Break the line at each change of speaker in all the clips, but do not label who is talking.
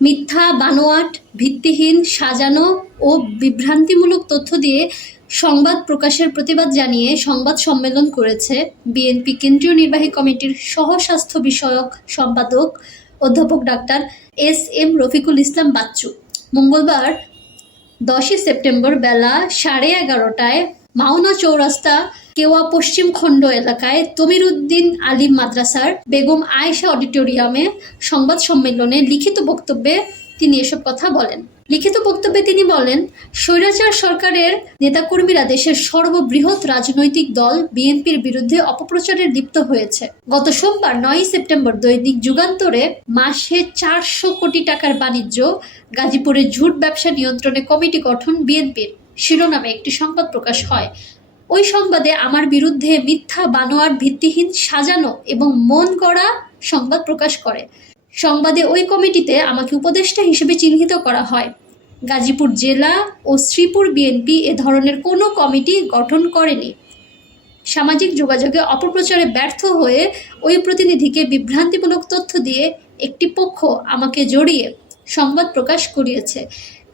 মিথ্যা, বানোয়াট, ভিত্তিহীন, সাজানো ও বিভ্রান্তিমূলক তথ্য দিয়ে সংবাদ প্রকাশের প্রতিবাদ জানিয়ে সংবাদ সম্মেলন করেছে বিএনপি কেন্দ্রীয় নির্বাহী কমিটির সহস্বাস্থ্য বিষয়ক সম্পাদক অধ্যাপক doctor S M Rafiqul Islam Bachchu. মঙ্গলবার দশই সেপ্টেম্বর বেলা সাড়ে এগারোটায় মাওনা চৌরাস্তা কেওয়া পশ্চিম খণ্ড এলাকায় তমির উদ্দিন আলিম মাদ্রাসার বেগম আয়েশা অডিটোরিয়ামে সংবাদ সম্মেলনে লিখিত বক্তব্যে তিনি এসব কথা বলেন। লিখিত বক্তব্যে তিনি বলেন, স্বৈরাচার সরকারের নেতাকর্মীরা দেশের সর্ববৃহৎ রাজনৈতিক দল বিএনপির বিরুদ্ধে অপপ্রচারে লিপ্ত হয়েছে। গত সোমবার নয়ই সেপ্টেম্বর দৈনিক যুগান্তরে মাসে চারশো কোটি টাকার বাণিজ্য, গাজীপুরে ঝুট ব্যবসা নিয়ন্ত্রণে কমিটি গঠন বিএনপির। শিরোনামে একটি সংবাদ প্রকাশ হয়। ওই সংবাদে আমার বিরুদ্ধে মিথ্যা, বানোয়ার, ভিত্তিহীন, সাজানো এবং মন করা সংবাদ প্রকাশ করে। সংবাদে ওই কমিটিতে আমাকে উপদেষ্টা হিসেবে চিহ্নিত করা হয়। গাজীপুর জেলা ও শ্রীপুর বিএনপি এ ধরনের কোনো কমিটি গঠন করেনি। সামাজিক যোগাযোগে অপপ্রচারে ব্যর্থ হয়ে ওই প্রতিনিধিকে বিভ্রান্তিমূলক তথ্য দিয়ে একটি পক্ষ আমাকে জড়িয়ে সংবাদ প্রকাশ করিয়েছে।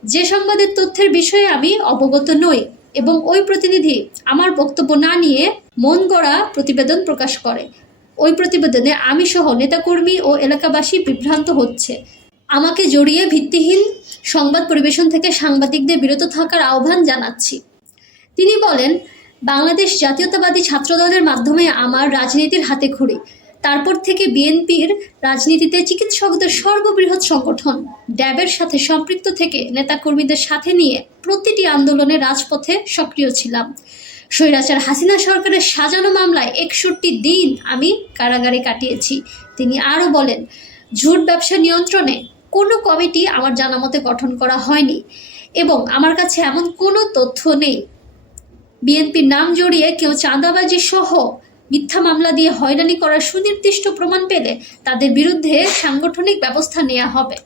যে সংবাদের তথ্যের বিষয়ে আমি অবগত নই এবং ওই প্রতিনিধি আমার বক্তব্য না নিয়ে মন গড়া প্রতিবেদন প্রকাশ করে। ওই প্রতিবেদনে আমি সহ নেতাকর্মী ও এলাকাবাসী বিভ্রান্ত হচ্ছে। আমাকে জড়িয়ে ভিত্তিহীন সংবাদ পরিবেশন থেকে সাংবাদিকদের বিরত থাকার আহ্বান জানাচ্ছি। তিনি বলেন, বাংলাদেশ জাতীয়তাবাদী ছাত্রদলের মাধ্যমে আমার রাজনীতির হাতে খড়ি তারপর থেকে বিএনপির রাজনীতিতে চিকিৎসকদের সর্ববৃহৎ সংগঠন। ড্যাবের সাথে সম্পৃক্ত থেকে নেতাকর্মীদের সাথে নিয়ে প্রতিটি আন্দোলনে রাজপথে সক্রিয় ছিলাম। স্বৈরাচার হাসিনা সরকারের সাজানো মামলায় একষট্টি দিন আমি কারাগারে কাটিয়েছি। তিনি আরও বলেন, ঝুট ব্যবসা নিয়ন্ত্রণে কোনো কমিটি আমার জানামতে গঠন করা হয়নি এবং আমার কাছে এমন কোনো তথ্য নেই। বিএনপির নাম জড়িয়ে কেউ চাঁদাবাজি সহ মিথ্যা মামলা দিয়ে হয়রানি করার সুনির্দিষ্ট প্রমাণ পেলে তাদের বিরুদ্ধে সাংগঠনিক ব্যবস্থা নেওয়া হবে।